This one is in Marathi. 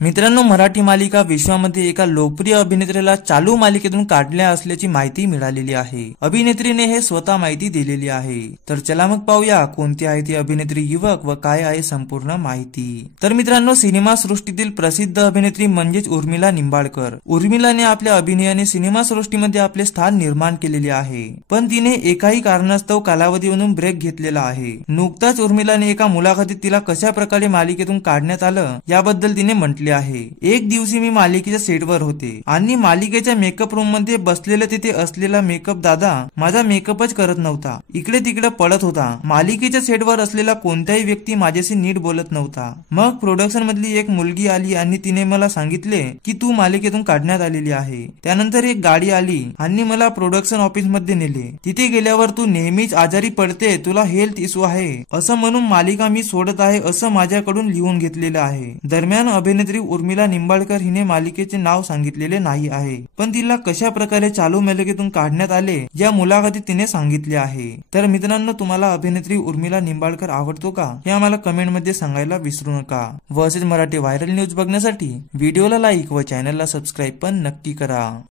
मित्रांनो, मराठी मालिका विश्वामध्ये एका लोकप्रिय अभिनेत्रीला चालू मालिकेतून काढल्या असल्याची माहिती मिळालेली आहे। अभिनेत्रीने हे स्वतः माहिती दिलेली आहे। तर चला मग पाहूया कोणती आहे ती अभिनेत्री, युवक व काय आहे संपूर्ण माहिती। तर मित्रांनो, सिनेमा सृष्टीतील प्रसिद्ध अभिनेत्री म्हणजेच उर्मिला निंबाळकर। उर्मिलाने आपल्या अभिनयाने सिनेमा सृष्टीमध्ये आपले स्थान निर्माण केलेले आहे, पण तिने एकाही कारणास्तव कालावधीवरून ब्रेक घेतलेला आहे। नुकताच उर्मिलाने एका मुलाखतीत तिला कशा प्रकारे मालिकेतून काढण्यात आलं याबद्दल तिने म्हटले आहे। एक दिवशी मी मालिकेच्या सेटवर होते आणि मालिकेच्या मेकअप रूम मध्ये बसलेला तिथे असलेला मेकअप दादा माझा मेकअपच करत नव्हता, इकडे तिकडे पळत होता। मालिकेच्या सेटवर असलेला कोणताही व्यक्ती माझ्याशी नीट बोलत नव्हता। मग प्रोडक्शन मधली एक मुलगी आली आणि तिने मला सांगितले की तू मालिकेतून काढण्यात आलेली आहे। त्यानंतर एक गाडी आली आणि मला प्रोडक्शन ऑफिस मध्ये नेले। तिथे गेल्यावर तू नेहमीच आजारी पडते, तुला हेल्थ इश्यू आहे असं म्हणून मालिका मी सोडत आहे असं माझ्याकडून लिहून घेतलेलं आहे। दरम्यान अभिनेत्री उर्मिला निंबाळकर हिने मालिकेचे नाव सांगितलेले नाही आहे, पण तिला कशा प्रकारे चालू मालिकेतून काढण्यात आले या मुलाखतीत तिने सांगितले आहे। तर मित्रांनो, तुम्हाला अभिनेत्री उर्मिला निंबाळकर आवडतो का हे आम्हाला कमेंट मध्ये सांगायला विसरू नका। व असेच मराठी व्हायरल न्यूज बघण्यासाठी व्हिडिओला लाईक व चॅनलला सबस्क्राईब पण नक्की करा।